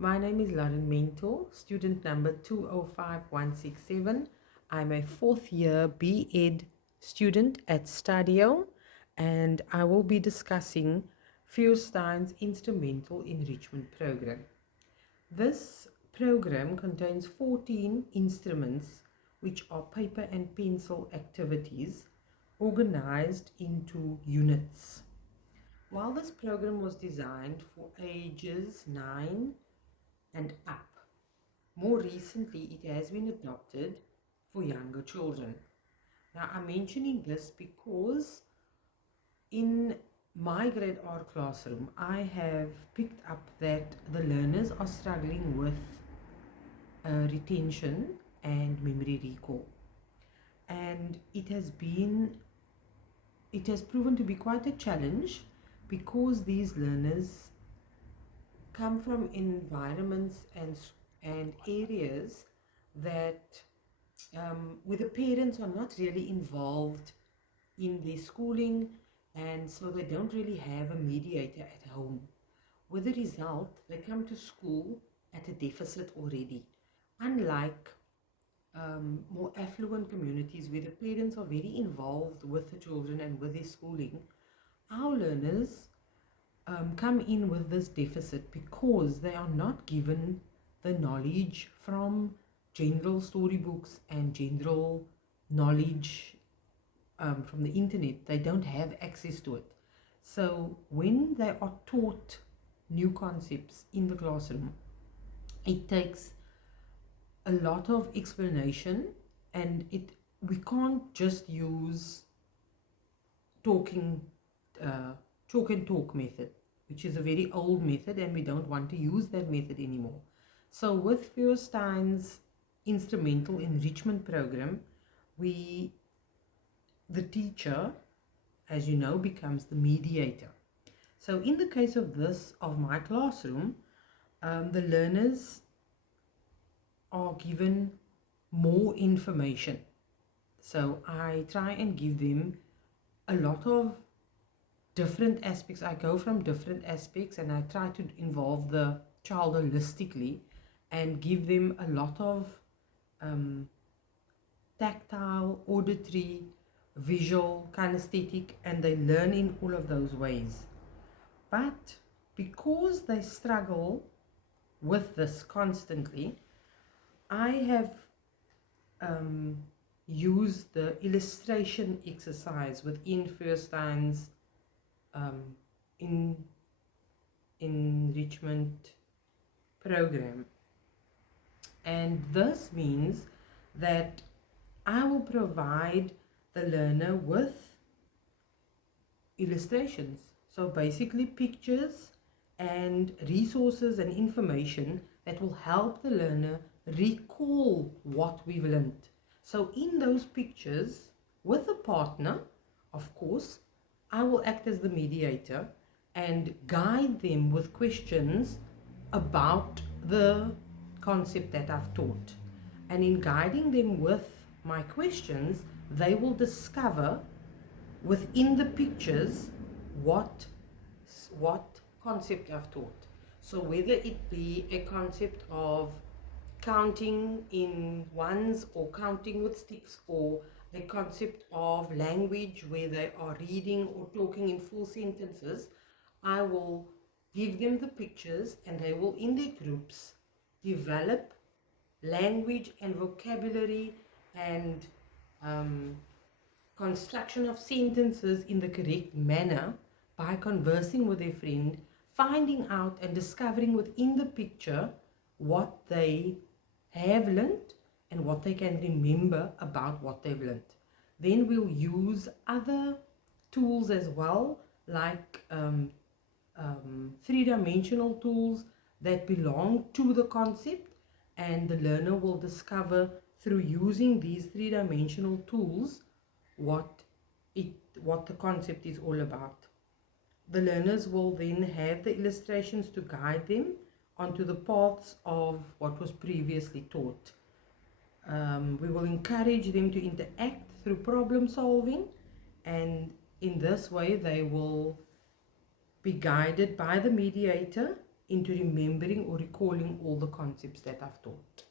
My name is Loren Mentor, student number 205167. I'm a fourth year B.Ed student at Stadio, and I will be discussing Feuerstein's Instrumental Enrichment Program. This program contains 14 instruments, which are paper and pencil activities organized into units. While this program was designed for ages 9 and up, more recently it has been adopted for younger children. Now, I'm mentioning this because in my grade R classroom, I have picked up that the learners are struggling with retention and memory recall. And it has proven to be quite a challenge because these learners come from environments and areas that where the parents are not really involved in their schooling, and so they don't really have a mediator at home. With the result, they come to school at a deficit already. Unlike more affluent communities where the parents are very involved with the children and with their schooling, our learners come in with this deficit because they are not given the knowledge from general storybooks and general knowledge from the internet. They don't have access to it. So when they are taught new concepts in the classroom, it takes a lot of explanation, and we can't just use talking talk and talk method, which is a very old method, and we don't want to use that method anymore. So with Feuerstein's instrumental enrichment program, the teacher, as you know, becomes the mediator. So in the case of my classroom, the learners are given more information. So I try and give them a lot of different aspects. I go from different aspects and I try to involve the child holistically and give them a lot of tactile, auditory, visual, kinesthetic, and they learn in all of those ways. But because they struggle with this constantly, I have used the illustration exercise within Feuerstein's enrichment program. And this means that I will provide the learner with illustrations. So basically pictures and resources and information that will help the learner recall what we've learned. So in those pictures, with a partner, of course, I will act as the mediator and guide them with questions about the concept that I've taught. And in guiding them with my questions, they will discover within the pictures what concept I've taught. So whether it be a concept of counting in ones or counting with sticks, or a concept of language where they are reading or talking in full sentences, I will give them the pictures and they will in their groups develop language and vocabulary and construction of sentences in the correct manner by conversing with their friend, finding out and discovering within the picture what they have learned and what they can remember about what they've learned. Then we'll use other tools as well, like three-dimensional tools that belong to the concept, and the learner will discover through using these three-dimensional tools what the concept is all about. The learners will then have the illustrations to guide them onto the paths of what was previously taught. We will encourage them to interact through problem solving, and in this way they will be guided by the mediator into remembering or recalling all the concepts that I've taught.